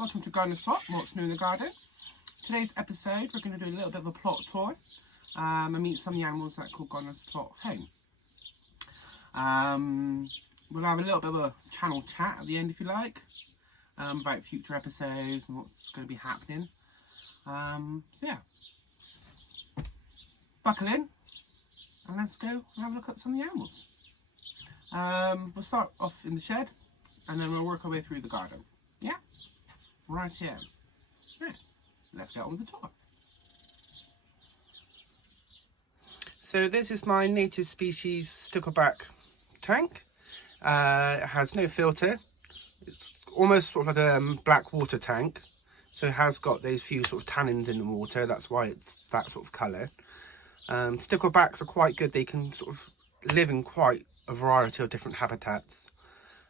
welcome to Gardener's Plot, what's new in the garden. Today's episode we're going to do a little bit of a plot tour and meet some of the animals that call Gardener's Plot home. We'll have a little bit of a channel chat at the end if you like, about future episodes and what's going to be happening. So yeah, buckle in and let's go and have a look at some of the animals. We'll start off in the shed and then we'll work our way through the garden. Yeah, right here. Right. Let's get on with the tour. So this is my native species stickleback tank. It has no filter. It's almost sort of like a black water tank. So it has got those few sort of tannins in the water. That's why it's that sort of colour. Sticklebacks are quite good. They can sort of live in quite a variety of different habitats.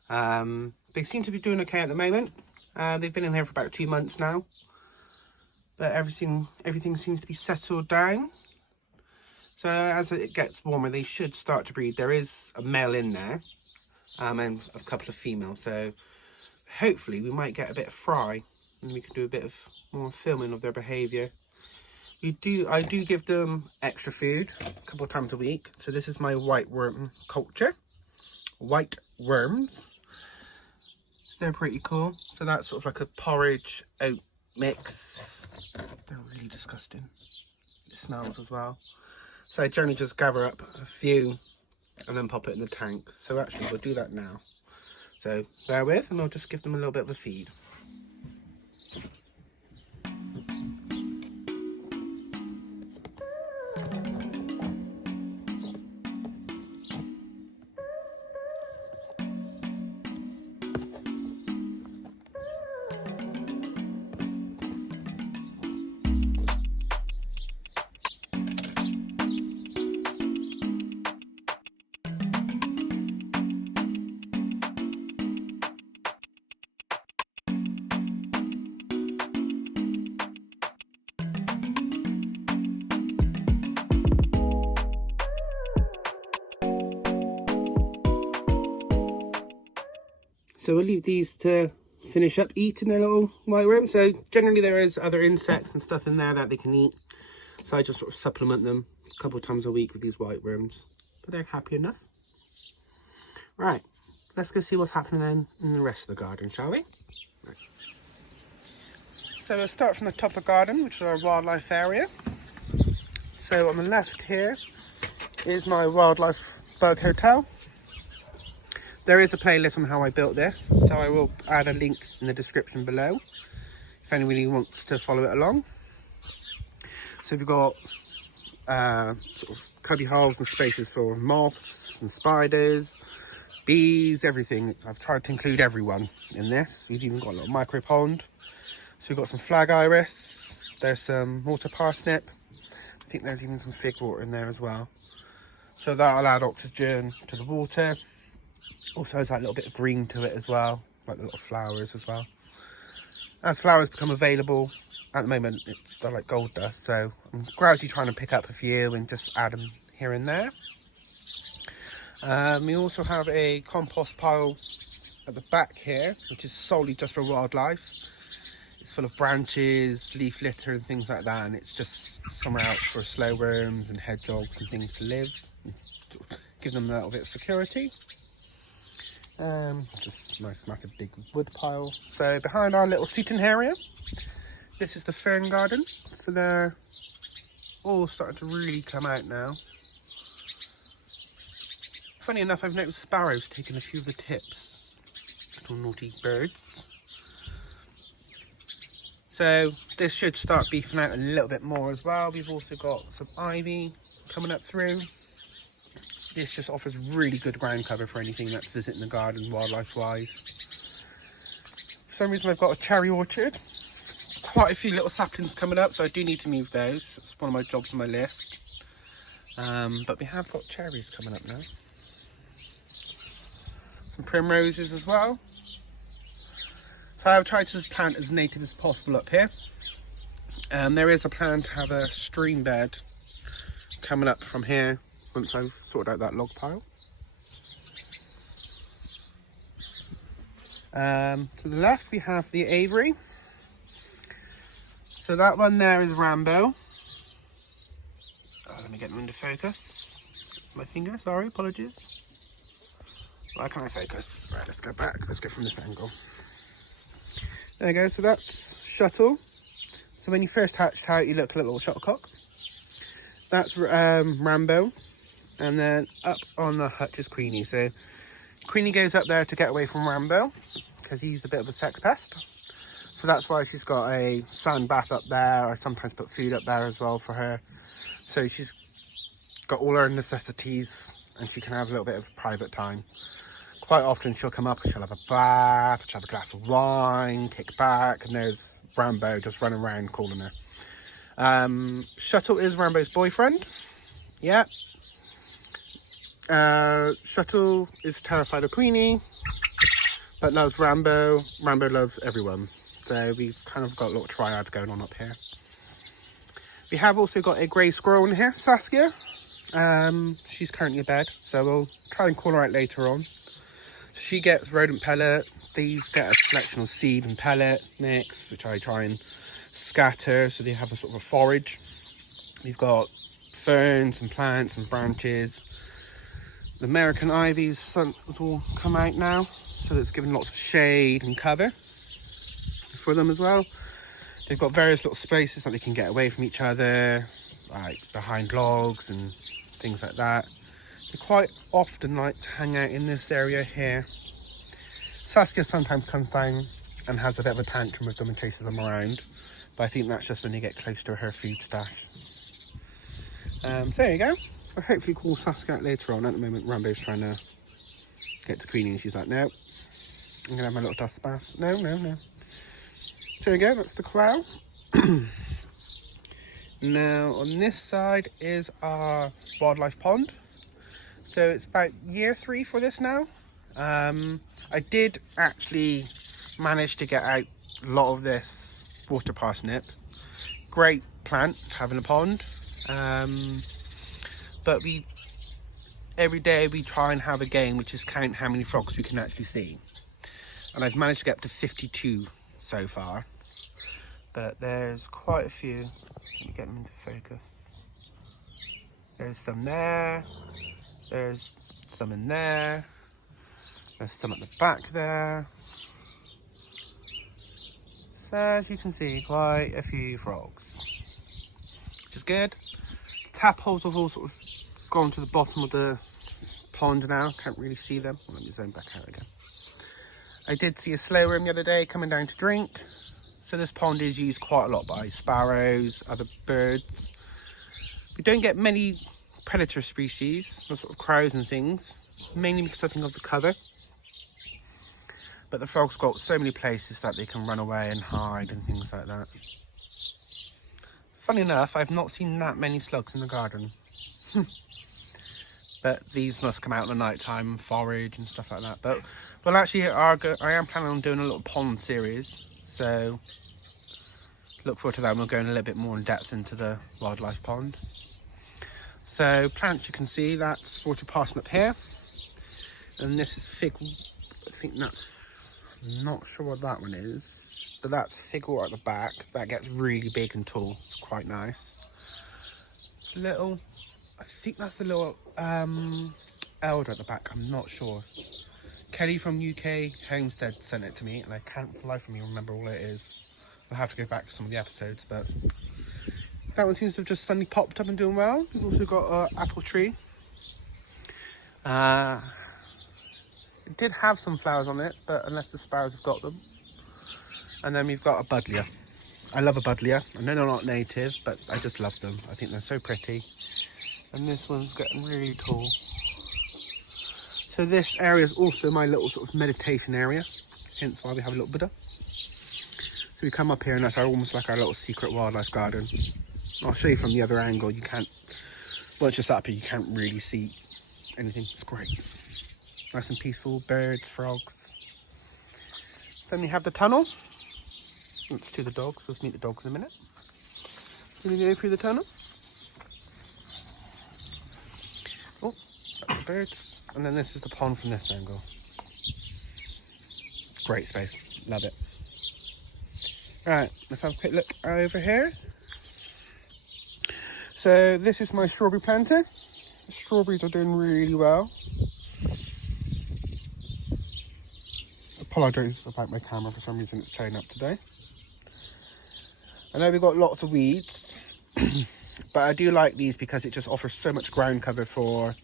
They seem to be doing okay at the moment. They've been in here for about 2 months now. But everything seems to be settled down. So as it gets warmer, they should start to breed. There is a male in there, and a couple of females. So hopefully we might get a bit of fry, and we can do a bit of more filming of their behaviour. I do give them extra food a couple of times a week. So this is my white worm culture. White worms. They're pretty cool. So that's sort of like a porridge oat mix. They're really disgusting. It smells as well. So I generally just gather up a few and then pop it in the tank. So actually we'll do that now. So bear with and I'll just give them a little bit of a feed. So we'll leave these to finish up eating their little white worm. So generally there is other insects and stuff in there that they can eat. So I just sort of supplement them a couple of times a week with these white worms. But they're happy enough. Right, let's go see what's happening then in the rest of the garden, shall we? Right. So we'll start from the top of the garden, which is our wildlife area. So on the left here is my wildlife bug hotel. There is a playlist on how I built this, so I will add a link in the description below if anybody wants to follow it along. So we've got sort of cubby holes and spaces for moths and spiders, bees, everything. I've tried to include everyone in this. We've even got a little micro pond. So we've got some flag iris, there's some water parsnip. I think there's even some fig water in there as well. So that'll add oxygen to the water. Also has that little bit of green to it as well, like the little flowers as well. As flowers become available, at the moment they're like gold dust, so I'm gradually trying to pick up a few and just add them here and there. We also have a compost pile at the back here, which is solely just for wildlife. It's full of branches, leaf litter and things like that, and it's just somewhere else for slow worms and hedgehogs and things to live. Give them a little bit of security. Just a nice massive big wood pile. So behind our little seating area, this is the fern garden. So they're all starting to really come out now. Funny enough, I've noticed sparrows taking a few of the tips. Little naughty birds. So this should start beefing out a little bit more as well. We've also got some ivy coming up through. This just offers really good ground cover for anything that's visiting the garden wildlife wise. For some reason I've got a cherry orchard. Quite a few little saplings coming up, so I do need to move those. It's one of my jobs on my list. But we have got cherries coming up now. Some primroses as well. So I've tried to plant as native as possible up here. There is a plan to have a stream bed coming up from here once I've sorted out that log pile. To the left we have the aviary. So that one there is Rambo. Oh, let me get them into focus. My finger, sorry, apologies. Why can't I focus? Right, let's go back. Let's go from this angle. There you go, so that's Shuttle. So when you first hatched out, you look like a little shuttlecock. That's Rambo. And then up on the hutch is Queenie. So Queenie goes up there to get away from Rambo because he's a bit of a sex pest. So that's why she's got a sand bath up there. I sometimes put food up there as well for her. So she's got all her necessities and she can have a little bit of private time. Quite often she'll come up and she'll have a bath, she'll have a glass of wine, kick back, and there's Rambo just running around calling her. Shuttle is Rambo's boyfriend. Yeah. Shuttle is terrified of Queenie, but loves Rambo. Rambo loves everyone. So we've kind of got a little triad going on up here. We have also got a grey squirrel in here, Saskia. She's currently in bed, so we'll try and call her out later on. So she gets rodent pellet. These get a selection of seed and pellet mix, which I try and scatter so they have a sort of a forage. We've got ferns and plants and branches. The American ivy's all come out now, so that's giving lots of shade and cover for them as well. They've got various little spaces that they can get away from each other, like behind logs and things like that. They quite often like to hang out in this area here. Saskia sometimes comes down and has a bit of a tantrum with them and chases them around, but I think that's just when they get close to her food stash. So there you go. I'll hopefully call Saskia out later on. At the moment, Rambo's trying to get to Queenie and she's like, no, I'm gonna have my little dust bath. No. So there you go, that's the corral. Now on this side is our wildlife pond. So it's about year 3 for this now. I did actually manage to get out a lot of this water parsnip. Great plant, having a pond. But every day we try and have a game which is count how many frogs we can actually see. And I've managed to get up to 52 so far. But there's quite a few. Let me get them into focus. There's some there. There's some in there. There's some at the back there. So as you can see, quite a few frogs, which is good. The tadpoles have all sort of gone to the bottom of the pond now. Can't really see them. Let me zoom back out again. I did see a slow worm the other day coming down to drink. So this pond is used quite a lot by sparrows, other birds. We don't get many predator species, sort of crows and things, mainly because I think of the cover. But the frogs got so many places that they can run away and hide and things like that. Funny enough, I've not seen that many slugs in the garden. But these must come out in the night time and forage and stuff like that. But well, actually, I am planning on doing a little pond series, so look forward to that. We'll go in a little bit more in depth into the wildlife pond. So plants, you can see that's water parsnip here, and this is fig. I think that's, not sure what that one is, but that's fig water at the back. That gets really big and tall. It's quite nice. Little, I think that's a little elder at the back. I'm not sure. Kelly from UK Homestead sent it to me, and I can't for the life of me remember all it is. I'll have to go back to some of the episodes, but that one seems to have just suddenly popped up and doing well. We've also got an apple tree. It did have some flowers on it, but unless the sparrows have got them. And then we've got a buddleia. I love a buddleia. I know they're not native, but I just love them. I think they're so pretty. And this one's getting really tall. So this area is also my little sort of meditation area, hence why we have a little Buddha. So we come up here and that's almost like our little secret wildlife garden. I'll show you from the other angle. You can't, once you're sat up here, you can't really see anything. It's great. Nice and peaceful, birds, frogs. Then we have the tunnel. Let's do the dogs. Let's meet the dogs in a minute. Gonna go through the tunnel. Oh, that's the birds. And then this is the pond from this angle. Great space, love it. Right, let's have a quick look over here. So this is my strawberry planter. The strawberries are doing really well. Apologise about my camera, for some reason it's playing up today. I know we've got lots of weeds, but I do like these because it just offers so much ground cover for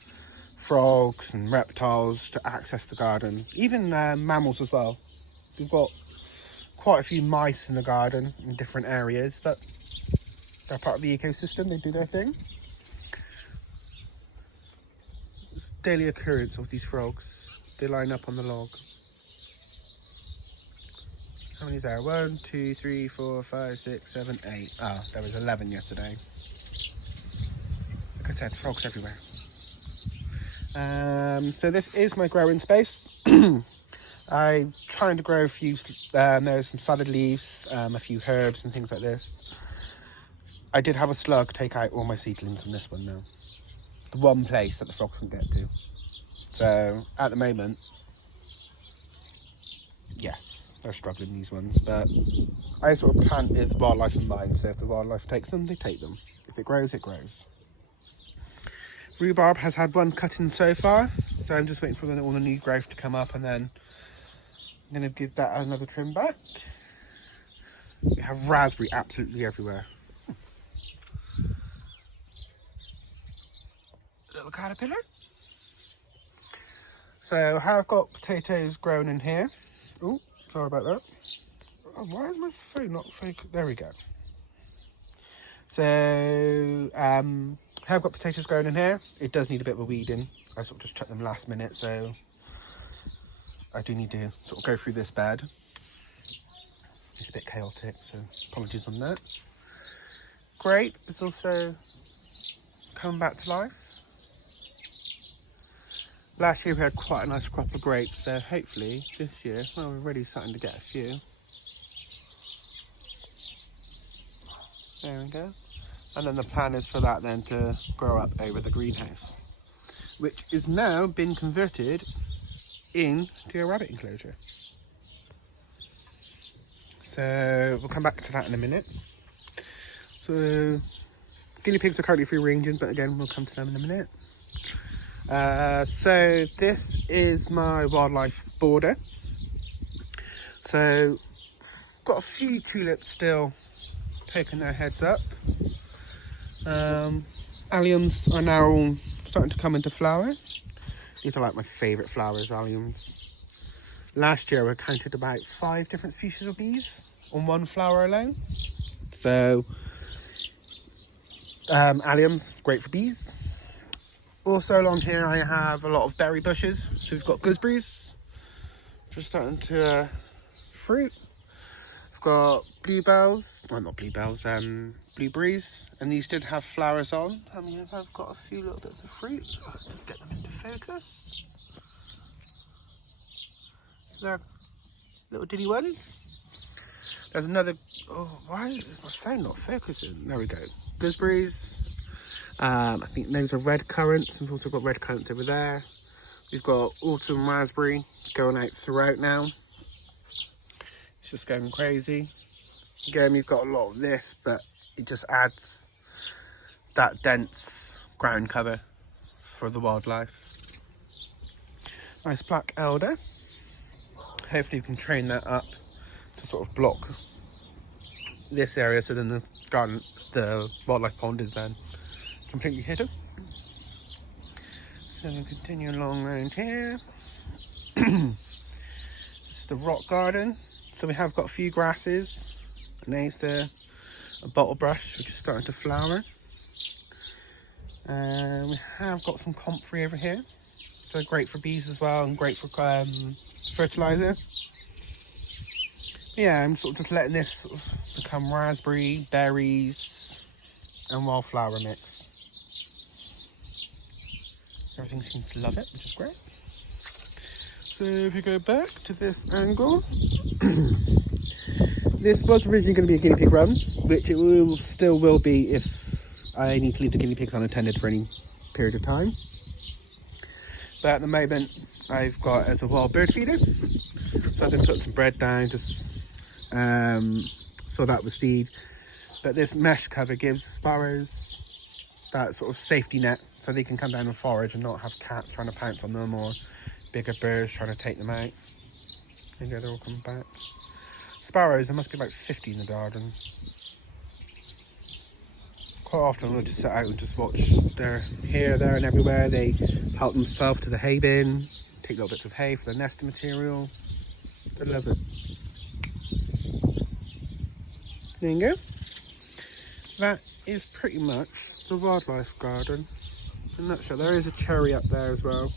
frogs and reptiles to access the garden. Even mammals as well. We've got quite a few mice in the garden in different areas, but they're part of the ecosystem, they do their thing. It's a daily occurrence of these frogs. They line up on the log. How many is there? 1, 2, 3, 4, 5, 6, 7, 8. Ah, there was 11 yesterday. Like I said, frogs everywhere. So this is my growing space. I'm trying to grow a few, some salad leaves, a few herbs and things like this. I did have a slug take out all my seedlings from this one now. The one place that the frogs can get to. So at the moment, yes, they're struggling, these ones, but I sort of plant with wildlife in mind. So if the wildlife takes them, they take them. If it grows, it grows. Rhubarb has had one cutting so far, so I'm just waiting for all the new growth to come up, and then I'm going to give that another trim back. We have raspberry absolutely everywhere. Little caterpillar. So I have got potatoes grown in here. Oh, sorry about that. Oh, why is my phone not focused? There we go. So I have got potatoes grown in here. It does need a bit of a weeding. I sort of just chucked them last minute, so I do need to sort of go through this bed. It's a bit chaotic, so apologies on that. Grape is also coming back to life. Last year we had quite a nice crop of grapes, so hopefully this year, well, we're already starting to get a few. There we go. And then the plan is for that then to grow up over the greenhouse, which is now been converted into a rabbit enclosure. So we'll come back to that in a minute. So guinea pigs are currently free ranging, but again, we'll come to them in a minute. So this is my wildlife border. So got a few tulips still poking their heads up. Alliums are now all starting to come into flower. These are like my favourite flowers, alliums. Last year I counted about 5 different species of bees on one flower alone. So alliums, great for bees. Also along here I have a lot of berry bushes. So we've got gooseberries, just starting to fruit. I've got bluebells, well not bluebells, blueberries, and these did have flowers on. I mean, I've got a few little bits of fruit. Just get them into focus. They're little diddy ones. There's another, oh, why is my phone not focusing? There we go. Gooseberries. I think those are red currants. We've also got red currants over there. We've got autumn raspberry going out throughout now. It's just going crazy. Again, we've got a lot of this, but it just adds that dense ground cover for the wildlife. Nice black elder. Hopefully we can train that up to sort of block this area, so then the garden, the wildlife pond is then completely hidden. So we'll continue along around here. This is the rock garden. So we have got a few grasses, and there's a bottle brush which is starting to flower. We have got some comfrey over here, so great for bees as well, and great for fertilizer. Yeah, I'm sort of just letting this sort of become raspberry, berries, and wildflower mix. Everything seems to love it, which is great. So if you go back to this angle, this was originally going to be a guinea pig run, which it still will be if I need to leave the guinea pigs unattended for any period of time. But at the moment, I've got as a wild bird feeder. So I've been putting some bread down, just fill that with seed. But this mesh cover gives sparrows that sort of safety net, so they can come down and forage and not have cats trying to pounce on them or bigger birds trying to take them out. There you go, they're all coming back. Sparrows, there must be about 50 in the garden. Quite often we'll just sit out and just watch. They're here, there and everywhere. They help themselves to the hay bin, take little bits of hay for the nesting material. They love it. There you go. That is pretty much the wildlife garden. In a nutshell, there is a cherry up there as well,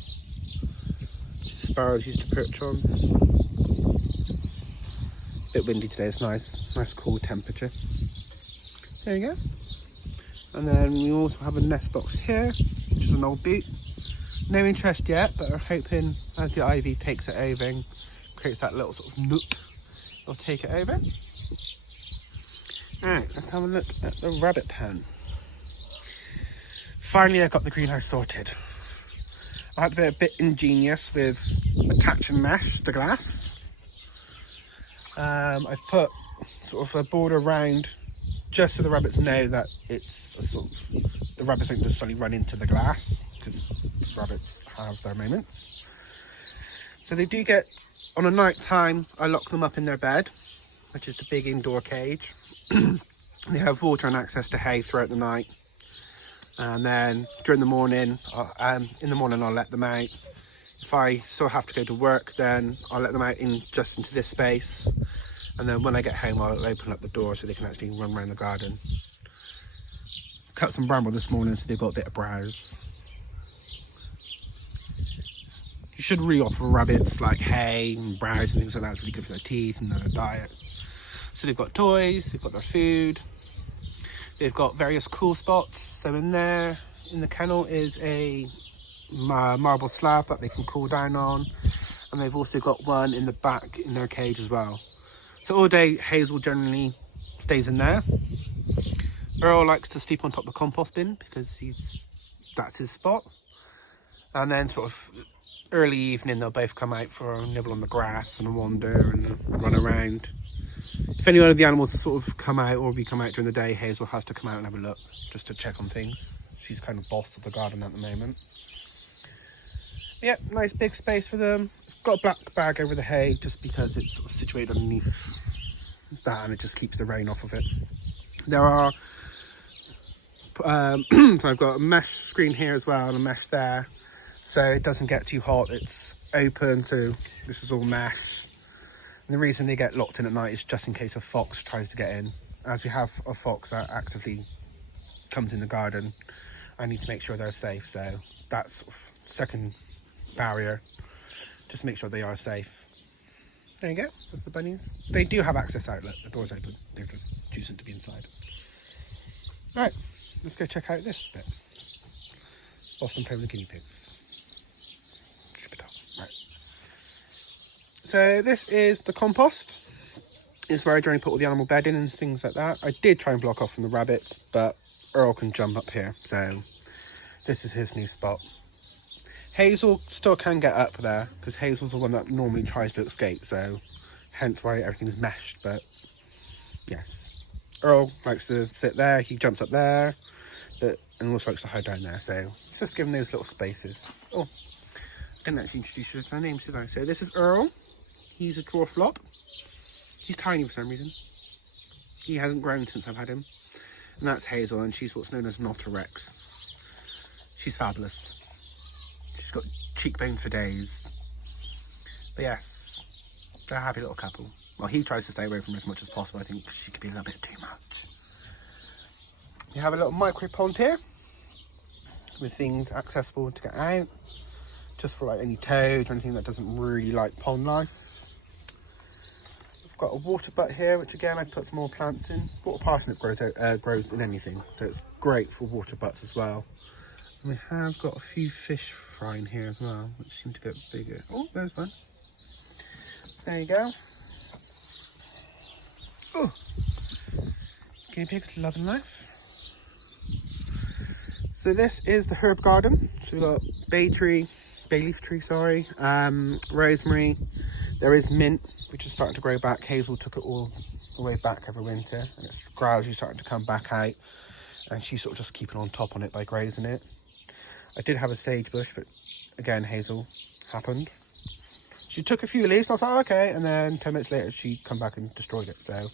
which the sparrows used to perch on. Bit windy today, it's nice cool temperature. There you go. And then we also have a nest box here, which is an old boot. No interest yet, but we're hoping as the ivy takes it over and creates that little sort of nook, it'll take it over. Alright, let's have a look at the rabbit pen. Finally I got the greenhouse sorted. I had to be a bit ingenious with attaching mesh to glass. I've put sort of a border around just so the rabbits know that it's a sort of, the rabbits don't just suddenly run into the glass, because rabbits have their moments. So they do get, on a night time, I lock them up in their bed, which is the big indoor cage. They have water and access to hay throughout the night. And then during the morning, in the morning I'll let them out. If I still have to go to work, then I'll let them out just into this space. And then when I get home, I'll open up the door so they can actually run around the garden. Cut some bramble this morning so they've got a bit of browse. You should really offer rabbits like hay and browse and things like that. It's really good for their teeth and their diet. So they've got toys, they've got their food. They've got various cool spots. So in there, in the kennel is a marble slab that they can cool down on. And they've also got one in the back in their cage as well. So all day, Hazel generally stays in there. Earl likes to sleep on top of the compost bin because that's his spot. And then sort of early evening, they'll both come out for a nibble on the grass and a wander and a run around. If any one of the animals sort of come out or we come out during the day, Hazel has to come out and have a look just to check on things. She's kind of boss of the garden at the moment. Yeah, nice big space for them. Got a black bag over the hay just because it's sort of situated underneath that and it just keeps the rain off of it. There are, so I've got a mesh screen here as well and a mesh there. So it doesn't get too hot, it's open, so this is all mesh. And the reason they get locked in at night is just in case a fox tries to get in. As we have a fox that actively comes in the garden, I need to make sure they're safe. So that's second barrier, just make sure they are safe. There you go, that's the bunnies. They do have access outlet, the door's open, they're just choosing to be inside. Right, let's go check out this bit. Boston playing with the guinea pigs. Right. So this is the compost. It's where I generally put all the animal bedding and things like that. I did try and block off from the rabbits, but Earl can jump up here, so this is his new spot. Hazel still can get up there because Hazel's the one that normally tries to escape, so hence why everything's meshed. But yes, Earl likes to sit there, he jumps up there, and also likes to hide down there, so it's just giving those little spaces. Oh, I didn't actually introduce you to their names, did I? So this is Earl. He's a dwarf lop. He's tiny for some reason. He hasn't grown since I've had him. And that's Hazel, and she's what's known as not a Rex. She's fabulous. She's got cheekbones for days. But yes, they're a happy little couple. Well, he tries to stay away from her as much as possible. I think she could be a little bit too much. You have a little micro pond here with things accessible to get out, just for like any toad or anything that doesn't really like pond life. I've got a water butt here, which again I put some more plants in. Water parsnip grows in anything, so it's great for water butts as well. And we have got a few fish frying here as well, which seem to get bigger. Oh, there's one. There you go. Oh, guinea pigs loving life. So this is the herb garden. So we've got bay leaf tree, rosemary. There is mint, which is starting to grow back. Hazel took it all the way back over winter, and it's gradually starting to come back out, and she's sort of just keeping on top on it by grazing it. I did have a sage bush, but again, hazel happened. She took a few leaves, and I was like, okay, and then 10 minutes later she'd come back and destroyed it. So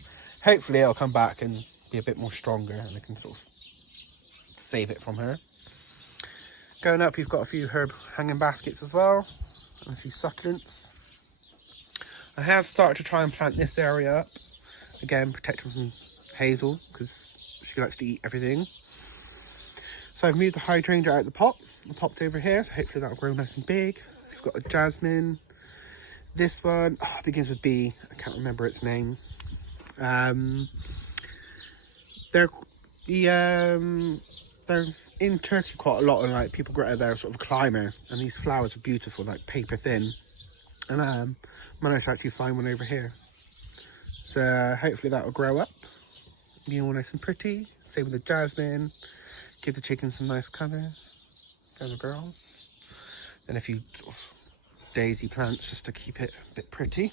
hopefully it'll come back and be a bit more stronger, and I can sort of save it from her. Going up, you've got a few herb hanging baskets as well, and a few succulents. I have started to try and plant this area up, again protected from hazel, because she likes to eat everything. So I've moved the hydrangea out of the pot. The pot's over here, so hopefully that'll grow nice and big. We've got a jasmine. This one, it begins with B. I can't remember its name. They're in Turkey quite a lot, and like people grow there, sort of a climber. And these flowers are beautiful, like paper thin. And managed to actually find one over here. So hopefully that will grow up, be all nice and pretty. Same with the jasmine. Give the chickens some nice colours. There the girls. And a few sort of daisy plants just to keep it a bit pretty.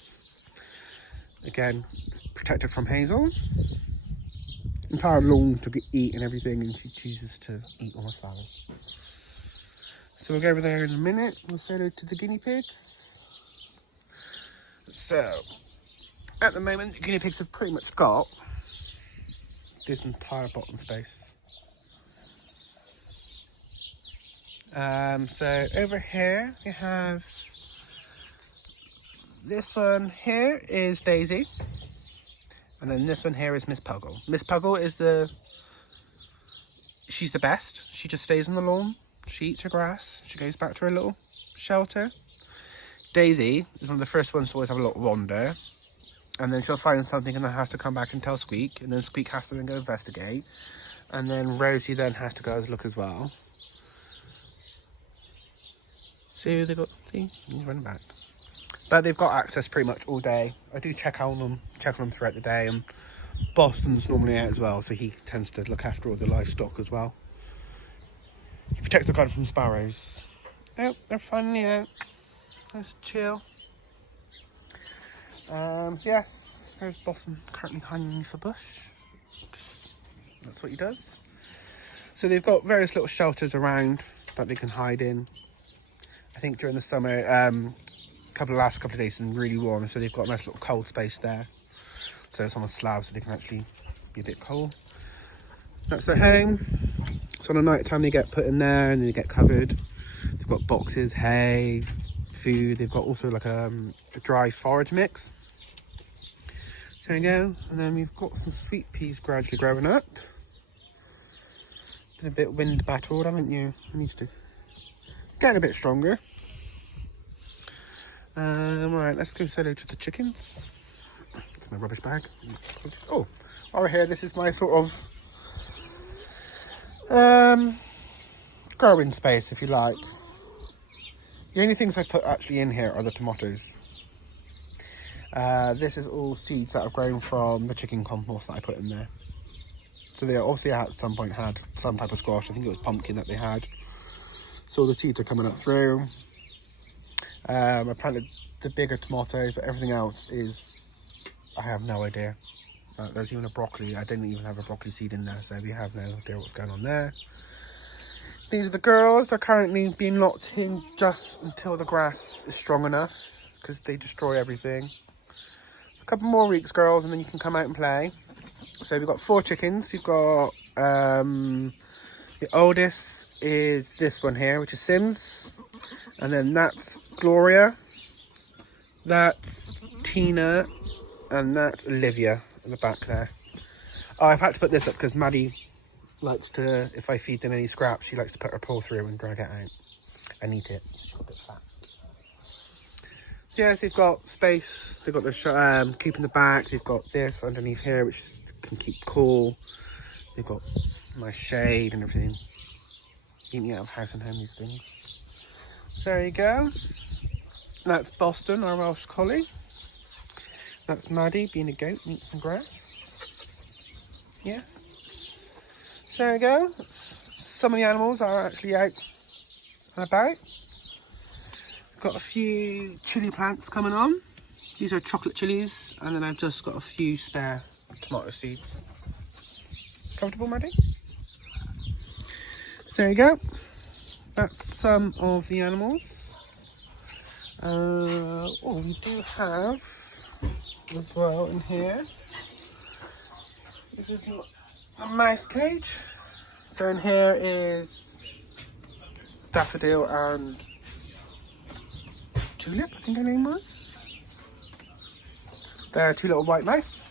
Again, protected from hazel. Entire lawn to eat and everything, and she chooses to eat all my flowers. So we'll go over there in a minute. We'll say hello to the guinea pigs. So, at the moment, the guinea pigs have pretty much got this entire bottom space. So over here we have this one here is Daisy, and then this one here is Miss Puggle. Miss Puggle is she's the best. She just stays on the lawn, she eats her grass, she goes back to her little shelter. Daisy is one of the first ones to always have a little wander, and then she'll find something and then has to come back and tell Squeak, and then Squeak has to then go investigate, and then Rosie then has to go look as well. See, they've got, see, he's running back. But they've got access pretty much all day. I do check on them throughout the day, and Boston's normally out as well, so he tends to look after all the livestock as well. He protects the garden from sparrows. Oh, they're finally out. Let's chill. So yes, there's Boston currently hiding underneath the bush. That's what he does. So they've got various little shelters around that they can hide in. I think during the summer, last couple of days, it's been really warm, so they've got a nice little cold space there. So it's on a slab, so they can actually be a bit cold. That's their home. So on a night time, they get put in there and then they get covered. They've got boxes, hay, food. They've got also like a dry forage mix. There you go. And then we've got some sweet peas gradually growing up. Been a bit wind battled, haven't you? I need to get a bit stronger. Right, let's go say hello to the chickens. It's my rubbish bag. Oh, over here, this is my sort of growing space, if you like. The only things I've put actually in here are the tomatoes. This is all seeds that have grown from the chicken compost that I put in there. So they obviously at some point had some type of squash. I think it was pumpkin that they had. So the seeds are coming up through. I planted the bigger tomatoes, but everything else is, I have no idea. There's even a broccoli. I didn't even have a broccoli seed in there, so we have no idea what's going on there. These are the girls. They're currently being locked in just until the grass is strong enough, because they destroy everything. A couple more weeks, girls, and then you can come out and play. So we've got 4 chickens. We've got the oldest is this one here, which is Sims, and then that's Gloria, that's Tina, and that's Olivia in the back there. Oh, I've had to put this up because Maddie likes to, if I feed them any scraps, she likes to put her paw through and drag it out and eat it. She's got a bit fat. So yes, they've got space. They've got the keep in the back. They've got this underneath here, which can keep cool. They've got nice shade and everything. Eating out of house and home, these things. So there you go. That's Boston, our Welsh collie. That's Maddie, being a goat, eating some grass. Yes. So there you go. Some of the animals are actually out and about. Got a few chilli plants coming on. These are chocolate chilies, and then I've just got a few spare tomato seeds. Comfortable, Maddie? So there you go. That's some of the animals. Oh, we do have as well in here. This is not a mouse cage. So in here is Daffodil and Tulip, I think her name was. They're two little white mice.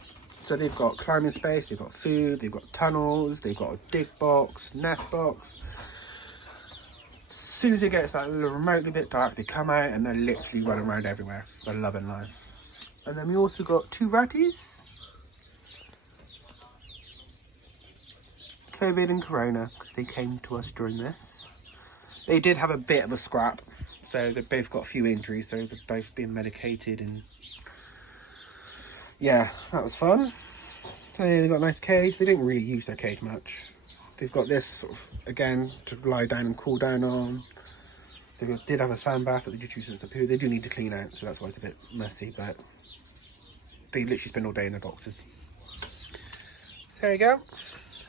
So they've got climbing space, they've got food, they've got tunnels, they've got a dig box, nest box. As soon as it gets like remotely bit dark, they come out and they're literally running around everywhere. They're loving life. And then we also got two ratties. COVID and Corona, because they came to us during this. They did have a bit of a scrap, so they've both got a few injuries, so they've both been medicated, and yeah, that was fun. So they've got a nice cage. They didn't really use their cage much. They've got this sort of, again, to lie down and cool down on. They did have a sand bath, but they just use it as a poo. They do need to clean out, so that's why it's a bit messy, but they literally spend all day in their boxes. So there you go.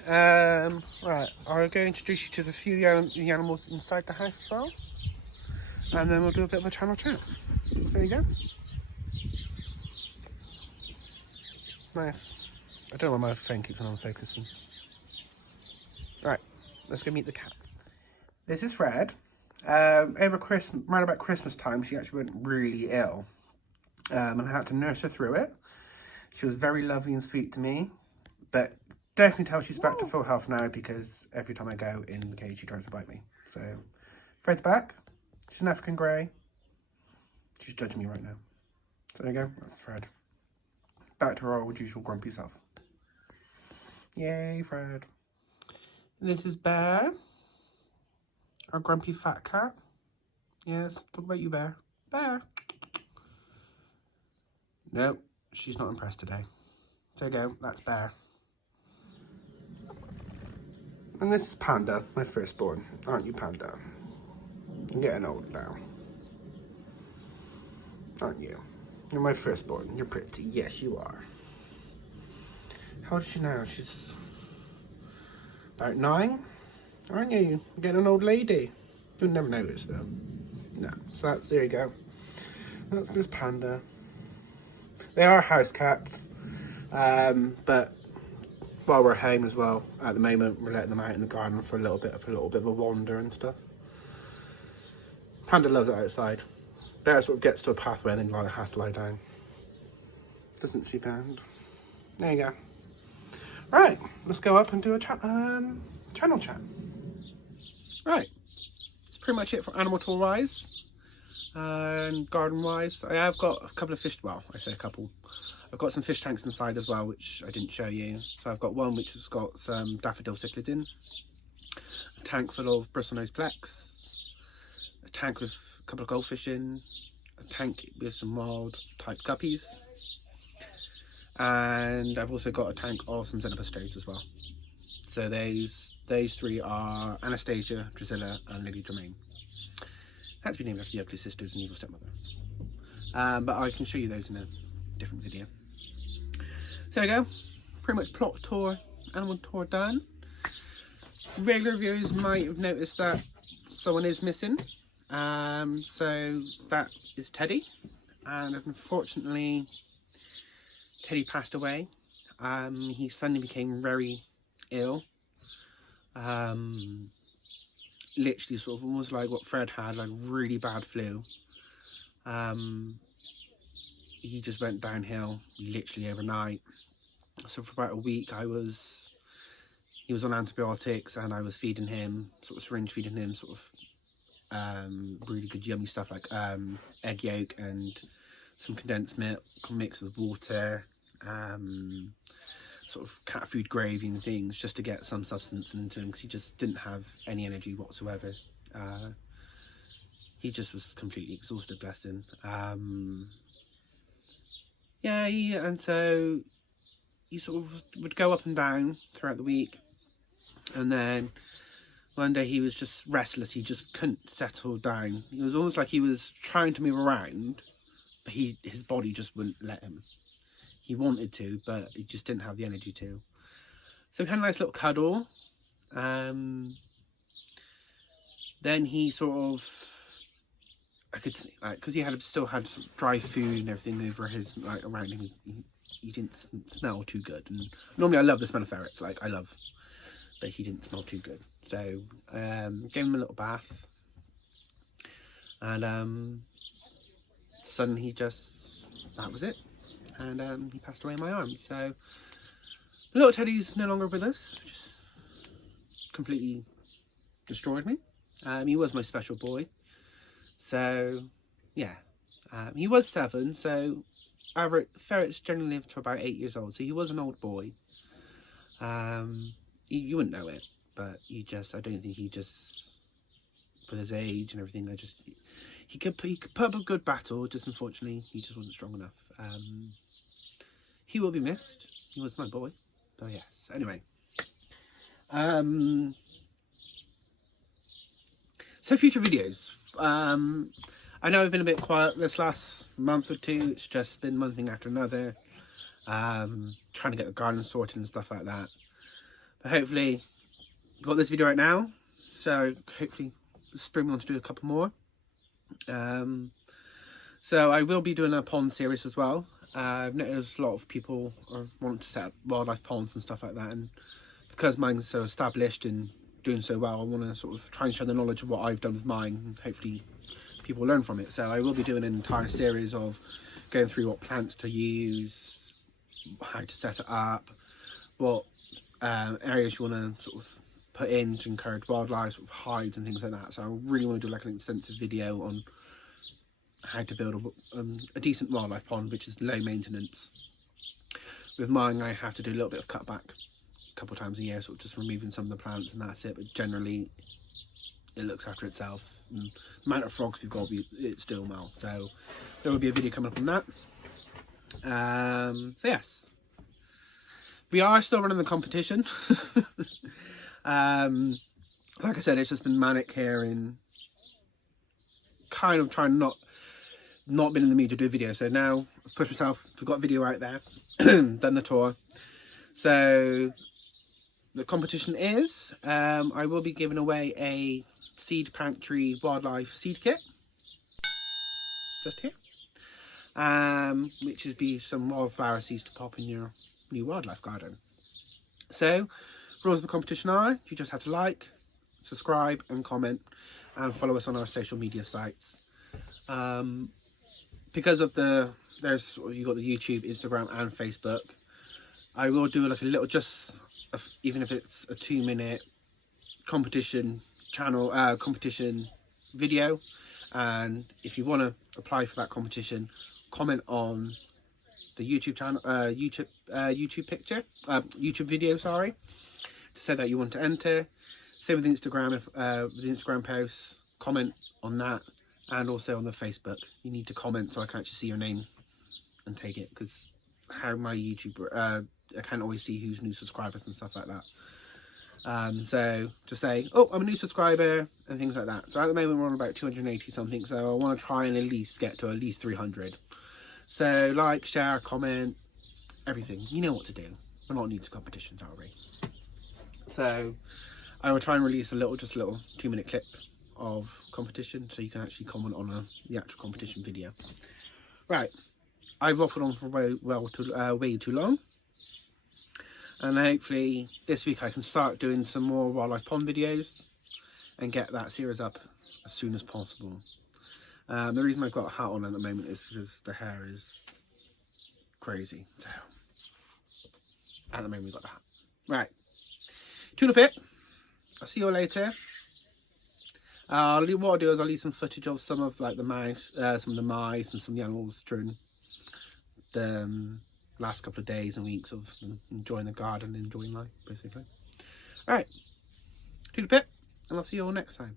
Right, I'll go introduce you to the few animals inside the house as well, and then we'll do a bit of a channel chat. So there you go. Nice. I don't know why my phone keeps on focusing. Right, let's go meet the cat. This is Fred. Over Christmas, around about Christmas time, she actually went really ill, and I had to nurse her through it. She was very lovely and sweet to me, but definitely tell she's back to full health now, because every time I go in the cage, she tries to bite me. So, Fred's back. She's an African grey. She's judging me right now. So there you go, that's Fred. Back to her old usual grumpy self. Yay, Fred. This is Bear. Our grumpy fat cat. Yes, talk about you, Bear. Bear. Nope, she's not impressed today. So there you go, that's Bear. And this is Panda, my firstborn. Aren't you, Panda? You're getting old now. Aren't you? You're my firstborn. You're pretty. Yes, you are. How old is she now? She's about 9. Aren't you? You're getting an old lady. You'll never notice, though. No. So that's, there you go. That's Miss Panda. They are house cats. But while we're home as well, at the moment, we're letting them out in the garden for a little bit of a wander and stuff. Panda loves it outside. Bear sort of gets to a pathway and then has to lie down. Doesn't she, Panda? There you go. Right, let's go up and do a channel chat. Right, that's pretty much it for animal tour wise and garden wise. I have got a couple of fish, well, I say a couple. I've got some fish tanks inside as well, which I didn't show you. So I've got one which has got some daffodil cichlids in, a tank full of bristlenose plex, a tank with a couple of goldfish in, a tank with some wild type guppies, and I've also got a tank of some xenopostodes as well. So those three are Anastasia, Drusilla, and Lily Germain. Had to be named after the ugly sisters and evil stepmother. But I can show you those in a different video. So there we go. Pretty much plot tour, animal tour done. Regular viewers might have noticed that someone is missing. So that is Teddy, and unfortunately Teddy passed away. He suddenly became very ill. Literally sort of almost like what Fred had, like really bad flu. He just went downhill literally overnight. So for about a week he was on antibiotics, and I was feeding him, sort of syringe feeding him sort of really good yummy stuff like egg yolk and some condensed milk mixed with water, sort of cat food gravy and things, just to get some substance into him, because he just didn't have any energy whatsoever. He just was completely exhausted, bless him. Yeah, and so he sort of would go up and down throughout the week, and then one day he was just restless. He just couldn't settle down. It was almost like he was trying to move around, but his body just wouldn't let him. he wanted to, but he just didn't have the energy to. So we had a nice little cuddle. Then he sort of, I could see, like, because he still had some dry food and everything over his, like, around him. He didn't smell too good. And normally I love the smell of ferrets, like I love, but he didn't smell too good. So gave him a little bath, and suddenly he just, that was it, and he passed away in my arms. So the little Teddy's no longer with us, which just completely destroyed me. He was my special boy. So yeah, he was 7, so average ferrets generally live to about 8 years old, so he was an old boy. You wouldn't know it, but I don't think he just, with his age and everything, he could put up a good battle, just unfortunately he just wasn't strong enough. He will be missed. He was my boy. But yes, anyway. So future videos. I know I've been a bit quiet this last month or two. It's just been one thing after another. Trying to get the garden sorted and stuff like that. But hopefully, got this video right now. So hopefully, spring we want to do a couple more. So I will be doing a pond series as well. I've noticed a lot of people want to set up wildlife ponds and stuff like that. And because mine's so established and doing so well, I want to sort of try and share the knowledge of what I've done with mine, and hopefully people learn from it. So I will be doing an entire series of going through what plants to use, how to set it up, what areas you want to sort of put in to encourage wildlife, sort of hides and things like that. So I really want to do like an extensive video on how to build a decent wildlife pond, which is low maintenance. With mine, I have to do a little bit of cutback a couple of times a year, sort of just removing some of the plants, and that's it. But generally it looks after itself. And the amount of frogs we've got, it's still well. So there will be a video coming up on that. So yes, we are still running the competition. Like I said, it's just been manic here and kind of trying not been in the mood to do a video. So now I've pushed myself, we've got a video out there, done the tour. So the competition is, I will be giving away a seed pantry wildlife seed kit, just here, which would be some wildflower seeds to pop in your new wildlife garden. So rules of the competition are, you just have to like, subscribe and comment and follow us on our social media sites. Because of you got the YouTube, Instagram and Facebook, I will do like a little, even if it's a 2-minute competition channel, competition video. And if you want to apply for that competition, comment on the YouTube channel, YouTube video, sorry, to say that you want to enter. Same with Instagram, with the Instagram posts, comment on that, and also on the Facebook. You need to comment so I can actually see your name and take it, because how my YouTube, I can't always see who's new subscribers and stuff like that. So just say, oh, I'm a new subscriber and things like that. So at the moment we're on about 280 something, so I want to try and at least get to at least 300. So like, share, comment, everything. You know what to do. We're not new to competitions, are we? So I will try and release a little 2-minute clip of competition, so you can actually comment on the actual competition video. Right, I've waffled on for way too long, and hopefully this week I can start doing some more wildlife pond videos and get that series up as soon as possible. The reason I've got a hat on at the moment is because the hair is crazy. So at the moment we've got the hat. Right, tune a bit. I'll see you all later. What I'll do is I'll leave some footage of some of like the mice, some of the mice and some of the animals during the last couple of days and weeks of enjoying the garden, enjoying life, basically. Alright, do the bit, and I'll see you all next time.